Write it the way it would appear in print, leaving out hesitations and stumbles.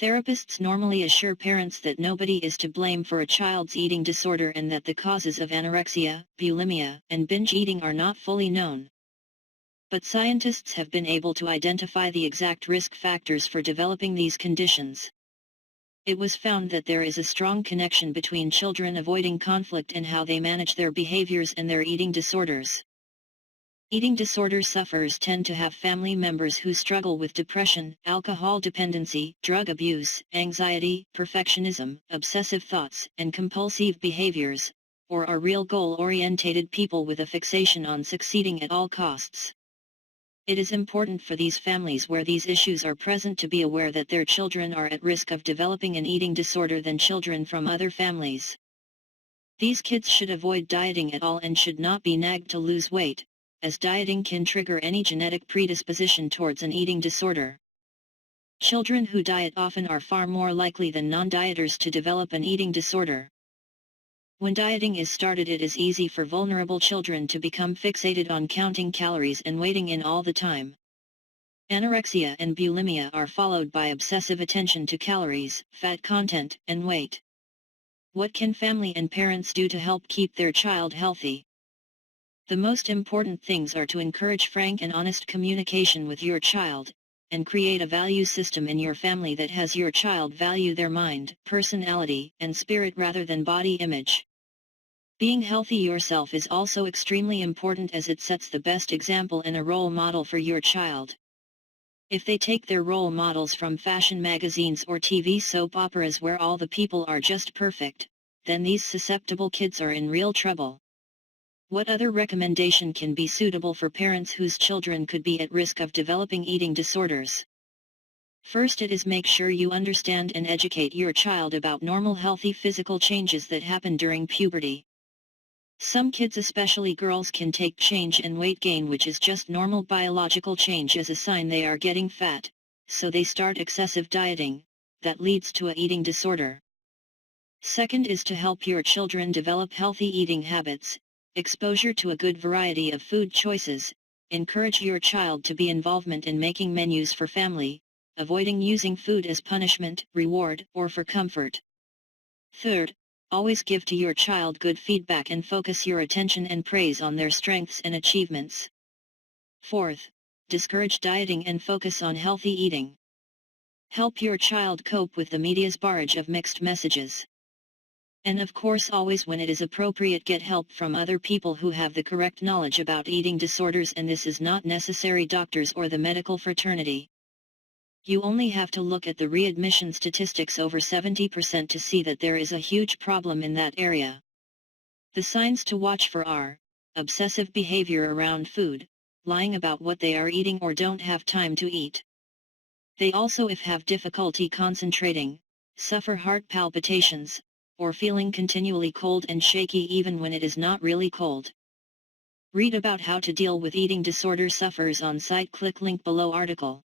Therapists normally assure parents that nobody is to blame for a child's eating disorder and that the causes of anorexia, bulimia, and binge eating are not fully known. But scientists have been able to identify the exact risk factors for developing these conditions. It was found that there is a strong connection between children avoiding conflict and how they manage their behaviors and their eating disorders. Eating disorder sufferers tend to have family members who struggle with depression, alcohol dependency, drug abuse, anxiety, perfectionism, obsessive thoughts, and compulsive behaviors, or are real goal-orientated people with a fixation on succeeding at all costs. It is important for these families where these issues are present to be aware that their children are at risk of developing an eating disorder than children from other families. These kids should avoid dieting at all and should not be nagged to lose weight, as dieting can trigger any genetic predisposition towards an eating disorder. Children who diet often are far more likely than non-dieters to develop an eating disorder. When dieting is started, it is easy for vulnerable children to become fixated on counting calories and weighing in all the time. Anorexia and bulimia are followed by obsessive attention to calories, fat content, and weight. What can family and parents do to help keep their child healthy? The most important things are to encourage frank and honest communication with your child, and create a value system in your family that has your child value their mind, personality, and spirit rather than body image. Being healthy yourself is also extremely important as it sets the best example and a role model for your child. If they take their role models from fashion magazines or TV soap operas where all the people are just perfect, then these susceptible kids are in real trouble. What other recommendation can be suitable for parents whose children could be at risk of developing eating disorders? First, it is make sure you understand and educate your child about normal healthy physical changes that happen during puberty. Some kids, especially girls, can take change in weight gain, which is just normal biological change, as a sign they are getting fat, so they start excessive dieting, that leads to an eating disorder. Second is to help your children develop healthy eating habits, exposure to a good variety of food choices, encourage your child to be involvement in making menus for family, avoiding using food as punishment, reward, or for comfort. Third, always give to your child good feedback and focus your attention and praise on their strengths and achievements. Fourth, discourage dieting and focus on healthy eating. Help your child cope with the media's barrage of mixed messages. And of course, always when it is appropriate, get help from other people who have the correct knowledge about eating disorders, and this is not necessary doctors or the medical fraternity. You only have to look at the readmission statistics, over 70%, to see that there is a huge problem in that area. The signs to watch for are obsessive behavior around food, lying about what they are eating or don't have time to eat. They also have difficulty concentrating, suffer heart palpitations, or feeling continually cold and shaky even when it is not really cold. Read about how to deal with eating disorder sufferers on site. Click link below article.